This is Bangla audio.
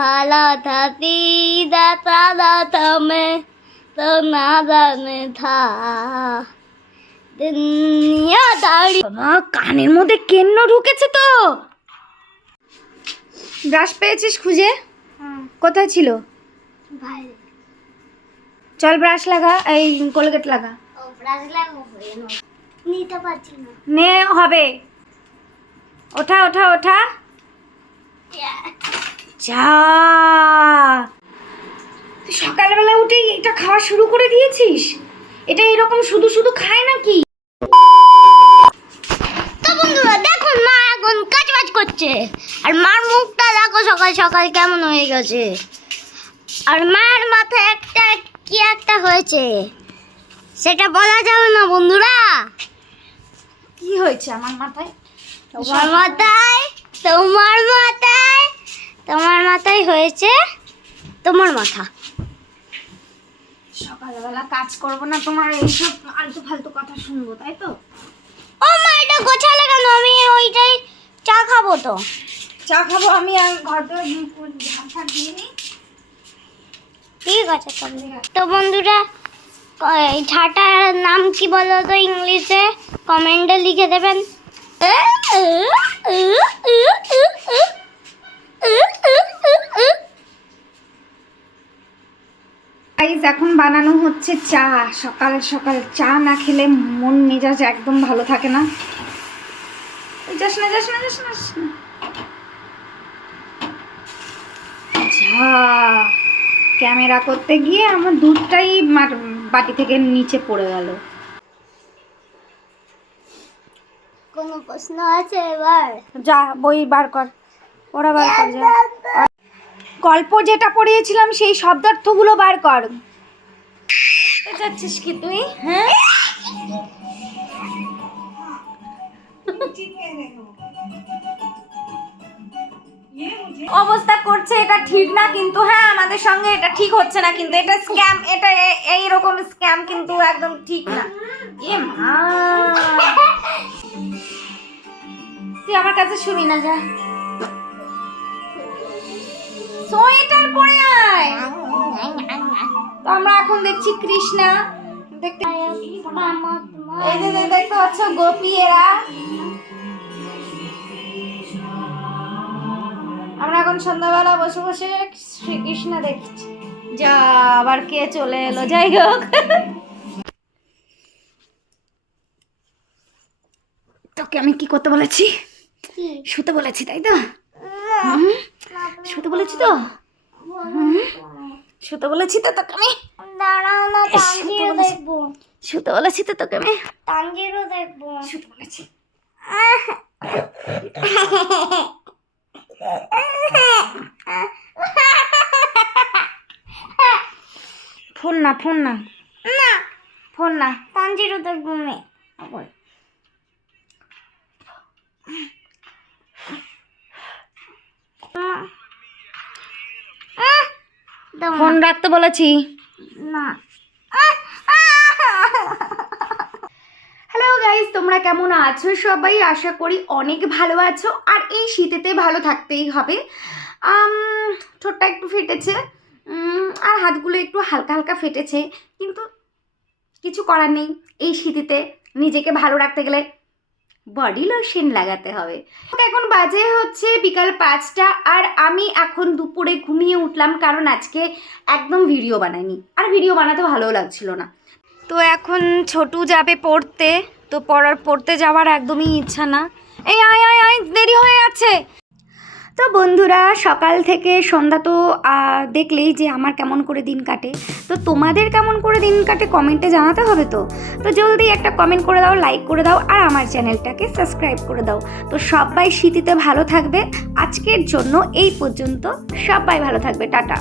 ভালো থাকি দাতা দাতা মে তো না জানে থা। দুনিয়া দাড়ি বাবা কানের মধ্যে কেন্ন ঢুকেছে তো। ব্রাশ পেয়েছিস খুঁজে? কোথায় ছিল? চল ব্রাশ লাগা এই কোলগেট লাগা। হয়ে নে হবে। ওঠা ওঠা ওঠা। যা। তুই সকালবেলা উঠেই এটা খাওয়া শুরু করে দিয়েছিস? এটা এরকম শুধু শুধু খায় নাকি? তো বন্ধুরা দেখুন মা এখন কাজ বাজ করছে। আর মার মুখটা দেখো সকাল সকাল কেমন হয়ে গেছে। আর মার মাথায় একটা কি একটা হয়েছে? সেটা বলা যাবে না বন্ধুরা। কি হয়েছে আমার মাথায়? তোমার মাথায় তোমার মাথায় তোমার মাথায় হয়েছে তোমার মাথা সকালবেলা কাজ করব না তোমার এইসব আলতু ফালতু কথা শুনব তাই তো ও মা এটা গোছালে কেন আমি ওইটাই চা খাব তো চা খাব আমি আর ঘর দোয়ার ঝাড় ফাড় দিয়ে নিই ঠিক আছে তো বন্ধুরা ঝাঁটার নাম কি বলো তো ইংলিশে কমেন্টে লিখে দেবেন গাইজ এখন বানানো হচ্ছে চা। সকাল সকাল চা না খেলে মন মেজাজ একদম ভালো থাকে না। যাস না যাস না যাস না ক্যামেরা করতে গিয়ে আমার দুধটাই বাটি থেকে নিচে পড়ে গেল। কোনো প্রশ্ন আছে এবার? যা বই বার কর। ওরা বার কর যা। গল্প যেটা পড়িয়েছিলাম সেই শব্দার্থগুলো বার কর। যাচ্ছিস কি তুই? হ্যাঁ? অবস্থা করছে এটা ঠিক না কিন্তু হ্যাঁ আমাদের সঙ্গে এটা ঠিক হচ্ছে না কিন্তু এটা স্ক্যাম এটা এ- এইরকম স্ক্যাম কিন্তু একদম ঠিক না। এ মা। তুই আমার কাছে শুনি না যা। এখন দেখছি কৃষ্ণা। দেখতে এই যে যে দেখতে পাচ্ছ গোপী এরা। আমরা এখন সন্ধ্যাবেলা বসে বসে শ্রীকৃষ্ণ দেখছি। যা আবার কে চলে এলো? যাই হোক। তোকে আমি কি করতে বলেছি? শুতে বলেছি তাই তো? শুতে বলেছি তো? শুতে বলেছি তো তোকে আমি? দাঁড়াও না তানজিরও দেখব। শুতে বলেছি তো তোকে আমি। তানজিরও দেখব। শুতে বলেছি। ফোন না ফোন না। না। ফোন না। তানজিরও দেখব আমি। ফোন রাখতে বলেছি। না। হ্যালো তোমরা কেমন আছো? সবাই আশা করি অনেক ভালো আছো, আর এই শীতেতে ভালো থাকতেই হবে। ঠোঁটটা একটু ফেটেছে আর হাতগুলো একটু হালকা হালকা ফেটেছে, কিন্তু কিছু করার নেই। এই শীতেতে নিজেকে ভালো রাখতে গেলে বডি লোশন লাগাতে হবে। এখন বাজে হচ্ছে বিকাল পাঁচটা আর আমি এখন দুপুরে ঘুমিয়ে উঠলাম কারণ আজকে একদম ভিডিও বানাইনি। আর ভিডিও বানাতে ভালোও লাগছিল না। তো এখন ছোটু যাবে পড়তে, তো পড়ার, পড়তে যাওয়ার একদমই ইচ্ছা না। এই, আয় আয় আয়, দেরি হয়ে যাচ্ছে। তো বন্ধুরা, সকাল থেকে সন্ধ্যা তো দেখলেই যে আমার কেমন করে দিন কাটে। তো তোমাদের কেমন করে দিন কাটে কমেন্টে জানাতে হবে তো? তো জলদি একটা কমেন্ট করে দাও লাইক করে দাও, আর আমার চ্যানেলটাকে সাবস্ক্রাইব করে দাও। তো সবাই শীতিতে ভালো থাকবে। আজকের জন্য এই পর্যন্ত সবাই ভালো থাকবে, টাটা।